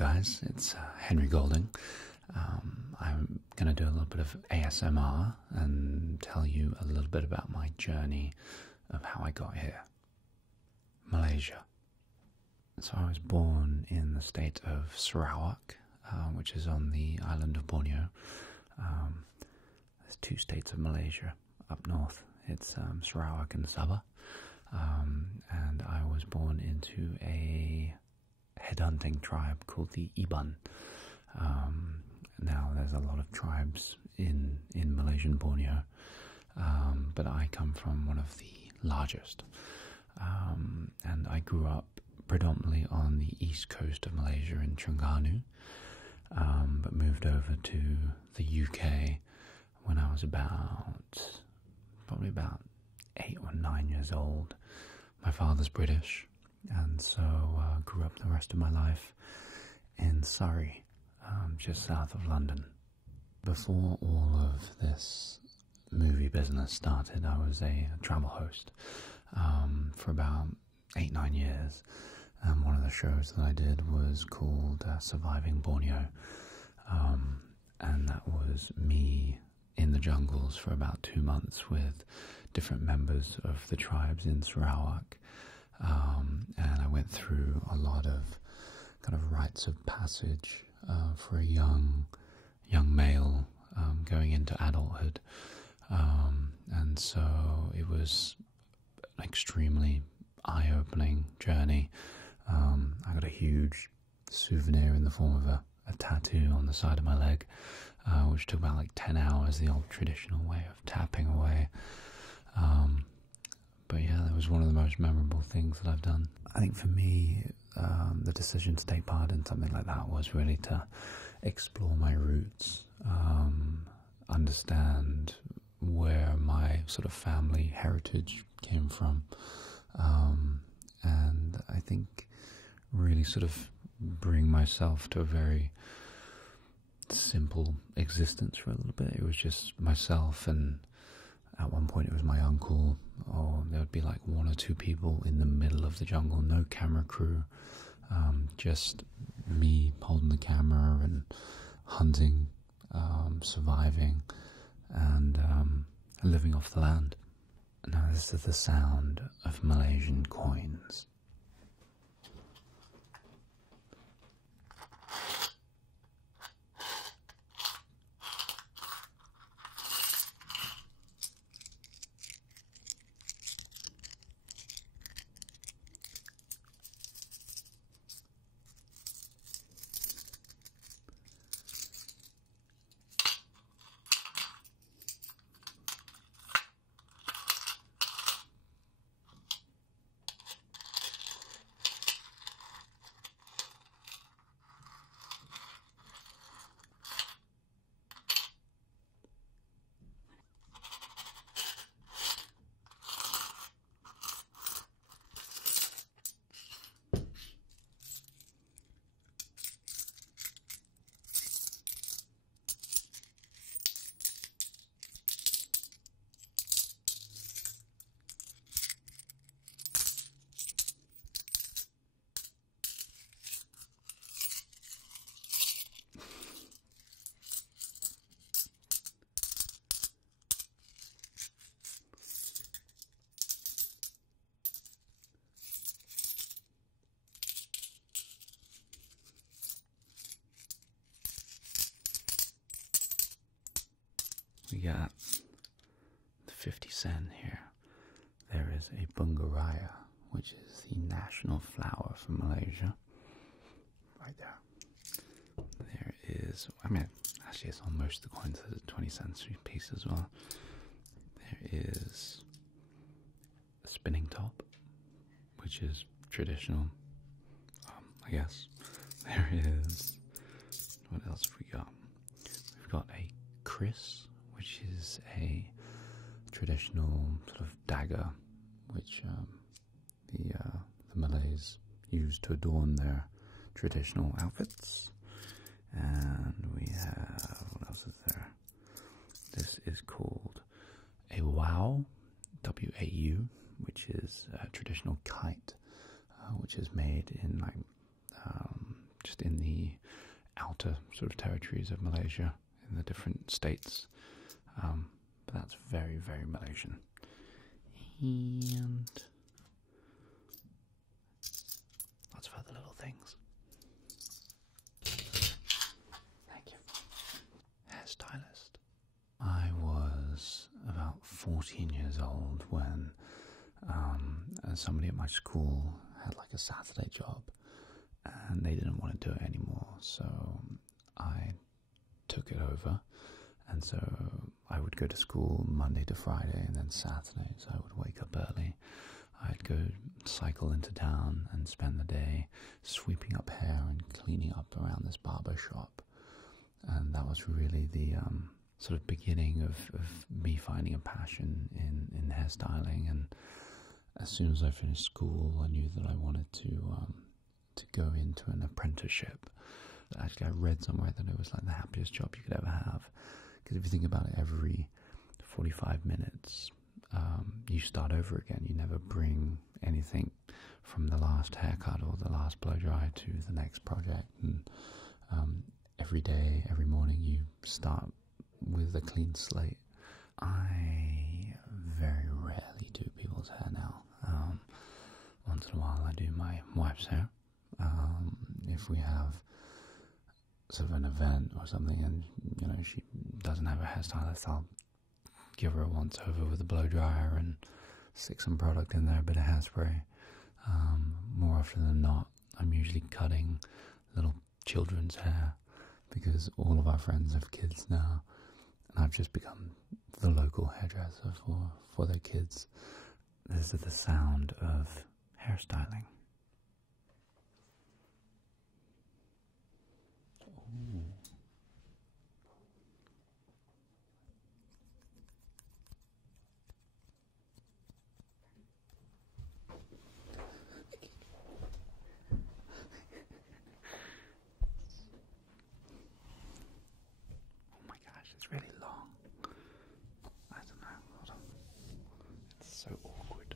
guys, it's Henry Golding. I'm going to do a little bit of ASMR and tell you a little bit about my journey of how I got here. Malaysia. So I was born in the state of Sarawak, which is on the island of Borneo. There's two states of Malaysia up north. It's Sarawak and Sabah. And I was born into a headhunting tribe called the Iban. Now there's a lot of tribes in Malaysian Borneo, but I come from one of the largest. And I grew up predominantly on the east coast of Malaysia in Terengganu, but moved over to the UK when I was probably about 8 or 9 years old. My father's British, and so grew up the rest of my life in Surrey, just south of London. Before all of this movie business started, I was a travel host for about 8-9 years. One of the shows that I did was called Surviving Borneo, and that was me in the jungles for about 2 months with different members of the tribes in Sarawak, and I went through a lot of kind of rites of passage for a young male going into adulthood, and so it was an extremely eye-opening journey. I got a huge souvenir in the form of a tattoo on the side of my leg, which took about like 10 hours, the old traditional way of tapping away. But yeah, that was one of the most memorable things that I've done. I think for me, the decision to take part in something like that was really to explore my roots, understand where my sort of family heritage came from, and I think really sort of bring myself to a very simple existence for a little bit. It was just myself, and at one point it was my uncle, or there would be like 1 or 2 people in the middle of the jungle, no camera crew, just me holding the camera and hunting, surviving, and living off the land. Now this is the sound of Malaysian coins. We got the 50 cent here. There is a bungaraya, which is the national flower for Malaysia. Right there. There is, I mean, actually it's on most of the coins. There's a 20 cent piece as well. There is a spinning top, which is traditional, I guess. There is, what else have we got? We've got a kris, which is a traditional sort of dagger, which the Malays use to adorn their traditional outfits. And we have, what else is there? This is called a wow, W-A-U, which is a traditional kite, which is made in like just in the outer sort of territories of Malaysia, in the different states. But that's very, very Malaysian. And lots of other little things. Thank you. Hairstylist. I was about 14 years old when somebody at my school had like a Saturday job, and they didn't want to do it anymore, so I took it over. And so I would go to school Monday to Friday, and then Saturdays I would wake up early. I'd go cycle into town and spend the day sweeping up hair and cleaning up around this barber shop. And that was really the sort of beginning of me finding a passion in hairstyling. And as soon as I finished school, I knew that I wanted to go into an apprenticeship. Actually, I read somewhere that it was like the happiest job you could ever have, because if you think about it, every 45 minutes you start over again. You never bring anything from the last haircut or the last blow dry to the next project. And every day, every morning, you start with a clean slate. I very rarely do people's hair now. Once in a while I do my wife's hair. If we have sort of an event or something and, you know, she doesn't have a hairstylist, I'll give her a once over with a blow dryer and stick some product in there, a bit of hairspray. More often than not, I'm usually cutting little children's hair, because all of our friends have kids now, and I've just become the local hairdresser for their kids. This is the sound of hairstyling. Ooh. Oh my gosh, it's really long. I don't know, hold on. It's so awkward.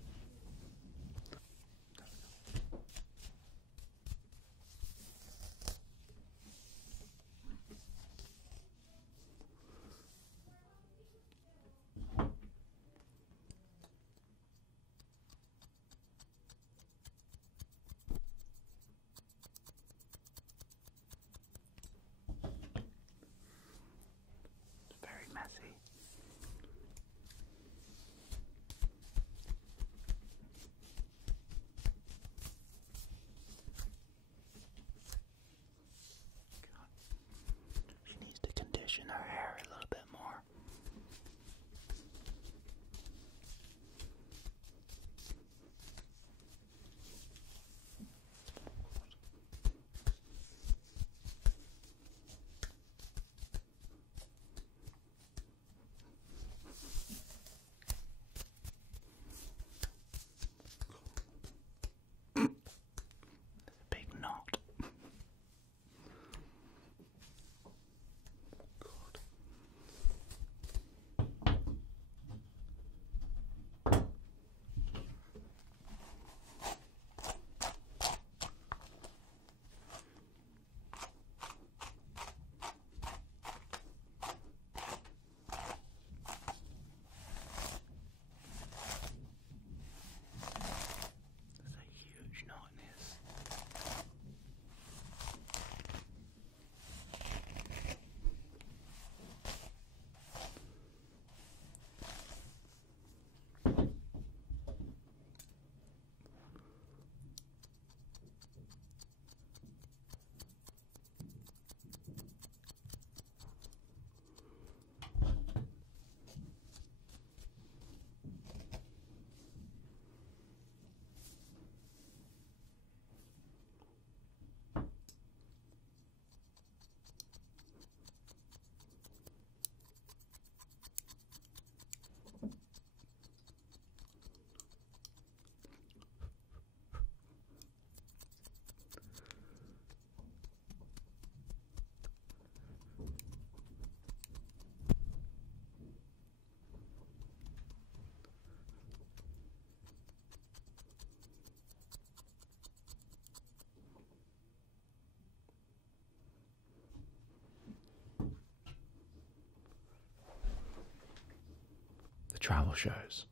travel shows.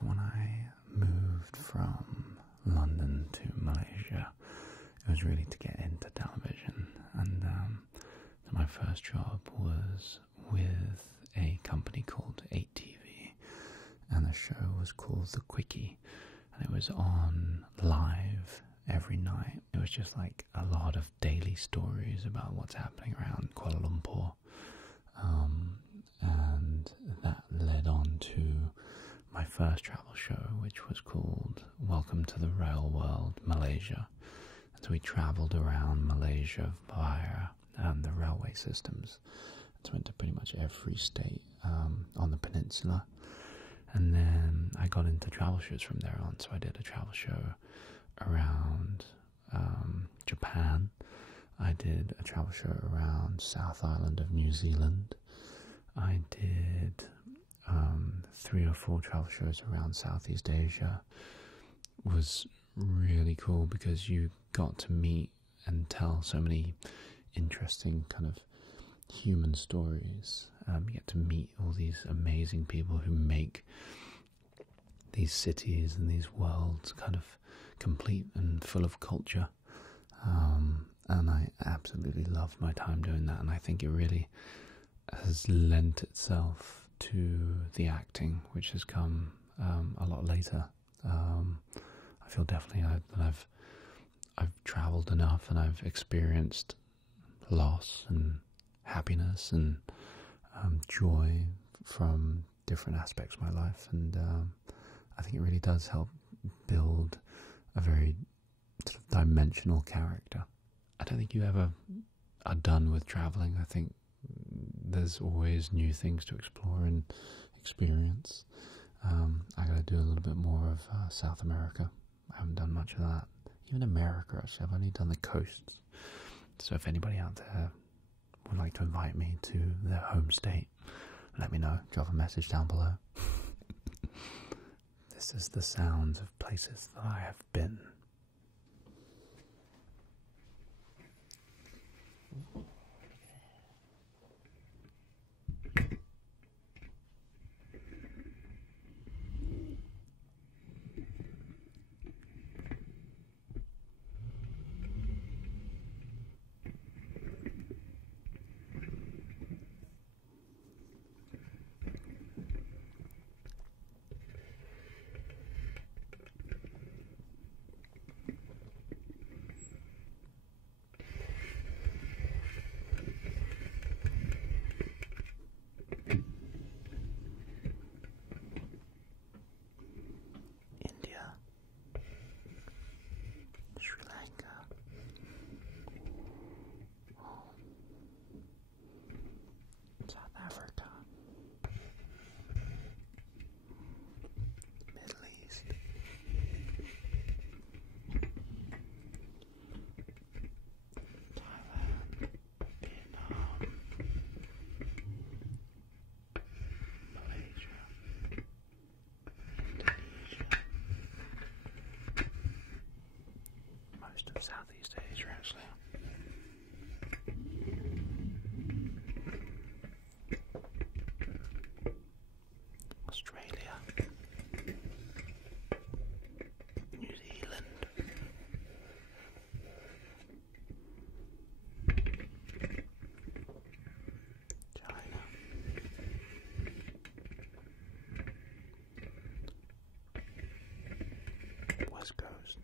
When I moved from London to Malaysia, it was really to get into television, and so my first job was with a company called 8TV, and the show was called The Quickie, and it was on live every night. It was just like a lot of daily stories about what's happening around Kuala Lumpur, and that led on to my first travel show, which was called Welcome to the Rail World, Malaysia. And so we travelled around Malaysia via the railway systems. So went to pretty much every state on the peninsula. And then I got into travel shows from there on. So I did a travel show around Japan. I did a travel show around South Island of New Zealand. I did 3 or 4 travel shows around Southeast Asia. It was really cool because you got to meet and tell so many interesting kind of human stories. You get to meet all these amazing people who make these cities and these worlds kind of complete and full of culture. And I absolutely loved my time doing that, and I think it really has lent itself to the acting, which has come a lot later. I feel definitely that I've travelled enough, and I've experienced loss and happiness and joy from different aspects of my life, and I think it really does help build a very sort of dimensional character. I don't think you ever are done with travelling. I think there's always new things to explore and experience. I gotta do a little bit more of South America. I haven't done much of that. Even America, actually, I've only done the coasts. So if anybody out there would like to invite me to their home state, let me know. Drop a message down below. This is the sound of places that I have been. Southeast Asia, actually. Australia. New Zealand. China. West Coast.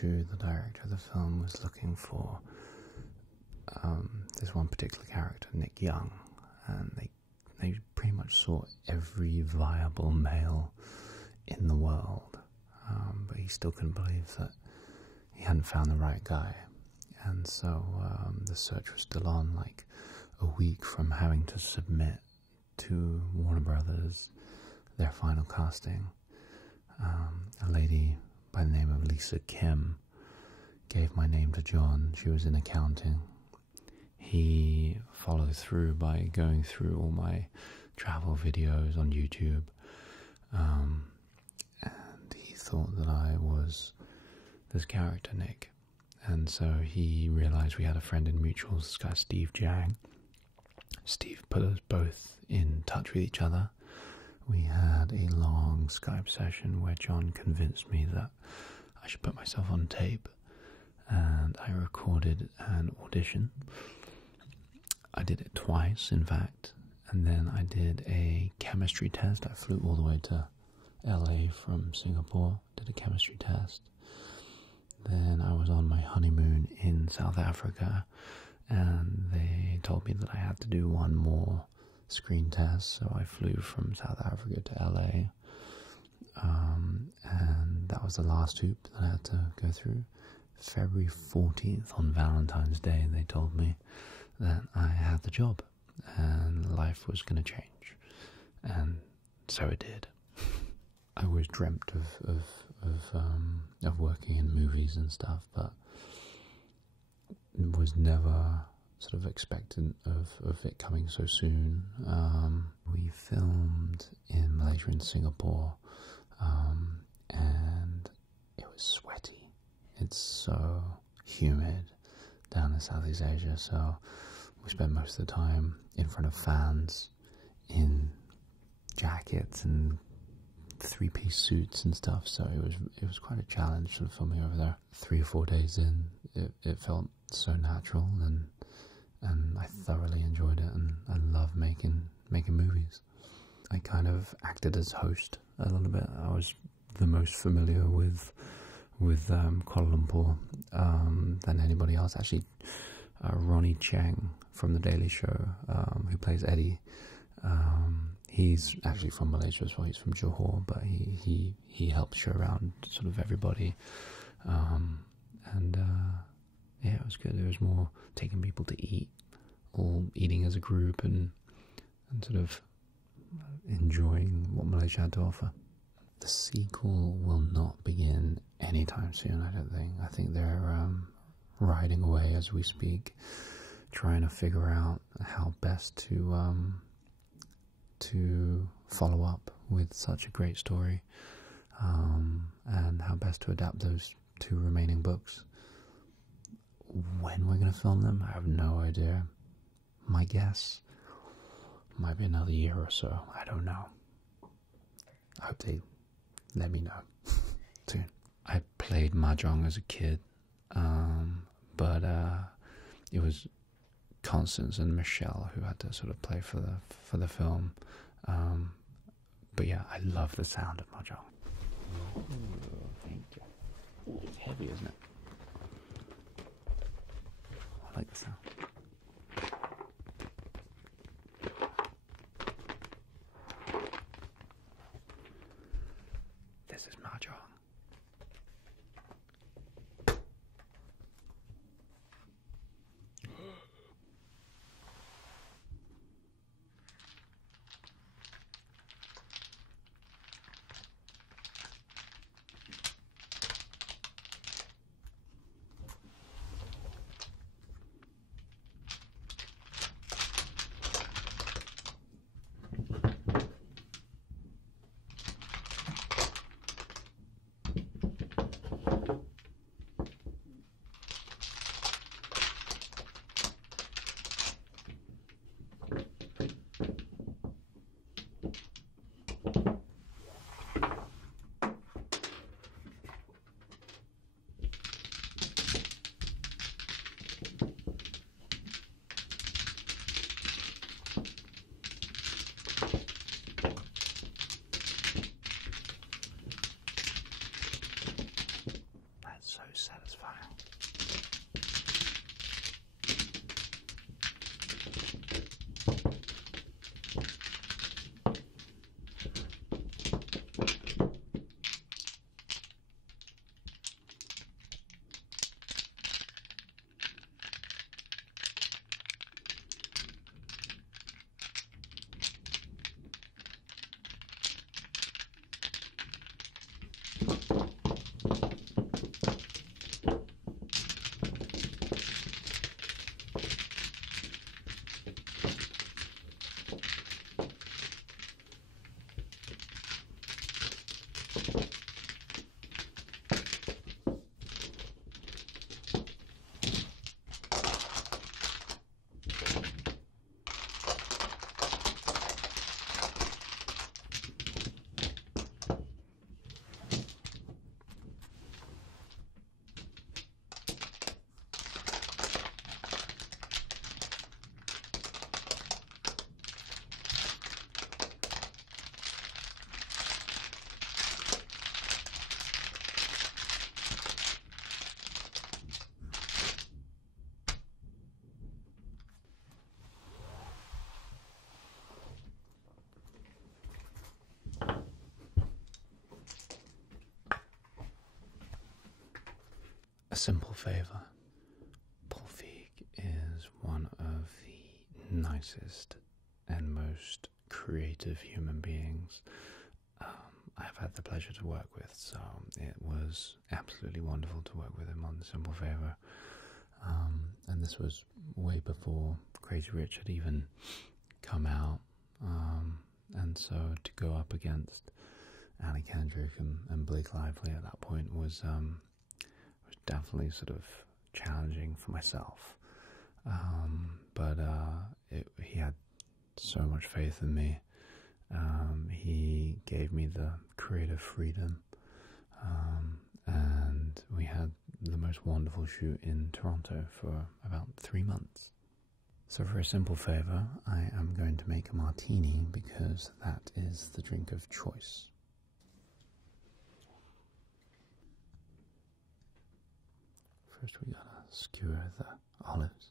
Chu, the director of the film, was looking for this one particular character, Nick Young, and they pretty much saw every viable male in the world, but he still couldn't believe that he hadn't found the right guy. And so the search was still on, like a week from having to submit to Warner Brothers their final casting. A lady by the name of Lisa Kim gave my name to John. She was in accounting. He followed through by going through all my travel videos on YouTube, and he thought that I was this character, Nick. And so he realized we had a friend in mutual, this guy Steve Jang. Steve put us both in touch with each other. We had a long Skype session where John convinced me that I should put myself on tape, and I recorded an audition. I did it twice, in fact, and then I did a chemistry test. I flew all the way to LA from Singapore, did a chemistry test. Then I was on my honeymoon in South Africa, and they told me that I had to do one more screen test, so I flew from South Africa to LA, and that was the last hoop that I had to go through. February 14th, on Valentine's Day, they told me that I had the job, and life was going to change, and so it did. I always dreamt of working in movies and stuff, but was never sort of expectant of it coming so soon. We filmed in Malaysia and Singapore, and it was sweaty. It's so humid down in Southeast Asia, so we spent most of the time in front of fans in jackets and three-piece suits and stuff, so it was quite a challenge for filming over there. 3 or 4 days in, it felt so natural, and I thoroughly enjoyed it, and I love making movies. I kind of acted as host a little bit. I was the most familiar with Kuala Lumpur than anybody else. Actually, Ronnie Cheng from The Daily Show, who plays Eddie, he's actually from Malaysia as well. He's from Johor, but he helped show around sort of everybody, and yeah, it was good. It was more taking people to eat, all eating as a group, and sort of enjoying what Malaysia had to offer. The sequel will not begin anytime soon, I don't think. I think they're riding away as we speak, trying to figure out how best to follow up with such a great story, and how best to adapt those 2 remaining books. When we're going to film them, I have no idea. My guess might be another year or so. I don't know. I hope they let me know soon. I played mahjong as a kid, but it was Constance and Michelle who had to sort of play for the film. But yeah, I love the sound of mahjong. Ooh, thank you. Ooh, it's heavy, isn't it? I like the sound. This is mahjong. A simple favor. Polfig is one of the nicest and most creative human beings I've had the pleasure to work with, so it was absolutely wonderful to work with him on The Simple Favor. And this was way before Crazy Rich had even come out, and so to go up against Anna Kendrick and Blake Lively at that point was definitely sort of challenging for myself. But he had so much faith in me. He gave me the creative freedom, and we had the most wonderful shoot in Toronto for about 3 months. So for a simple favor, I am going to make a martini because that is the drink of choice. First we gotta skewer the olives.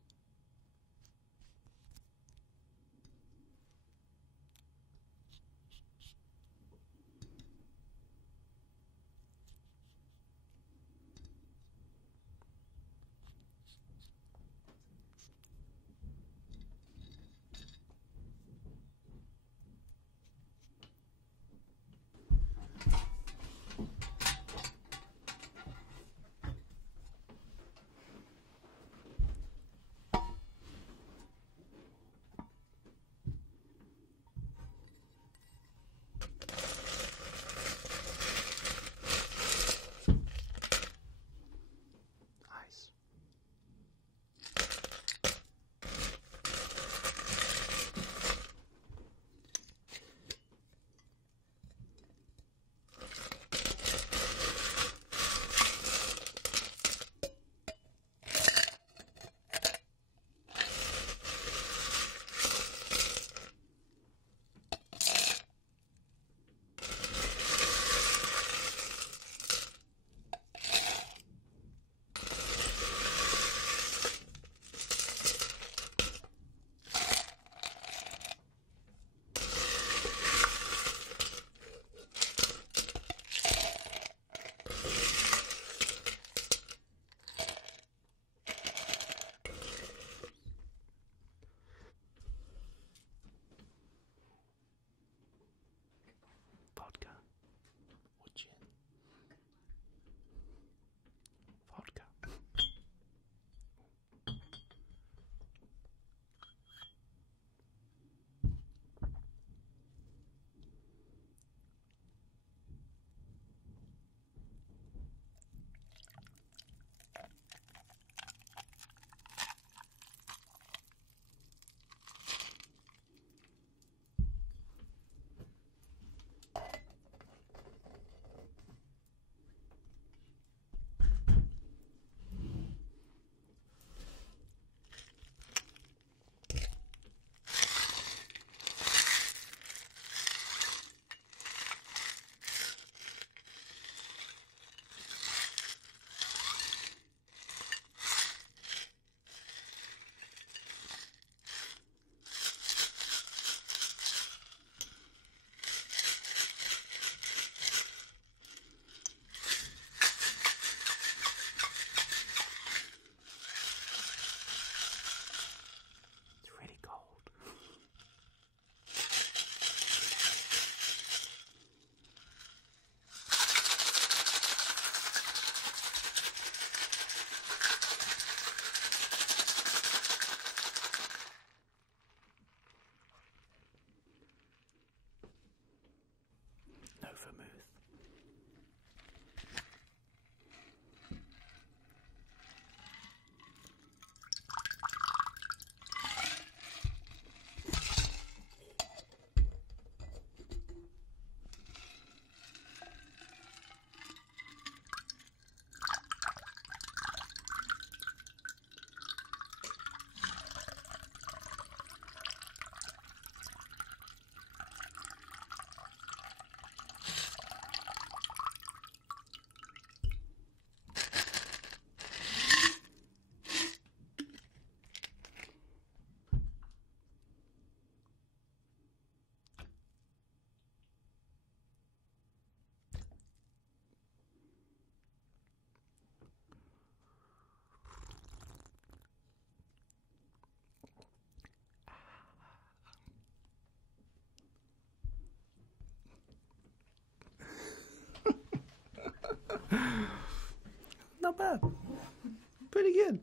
Pretty good.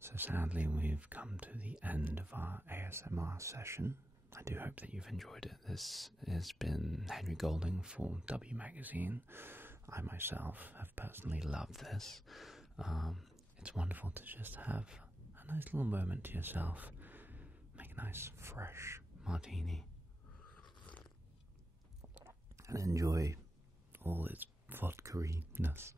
So sadly, we've come to the end of our ASMR session. I do hope that you've enjoyed it. This has been Henry Golding for W Magazine. I myself have personally loved this. It's wonderful to just have a nice little moment to yourself. Make a nice fresh martini and enjoy all its vodka-ness.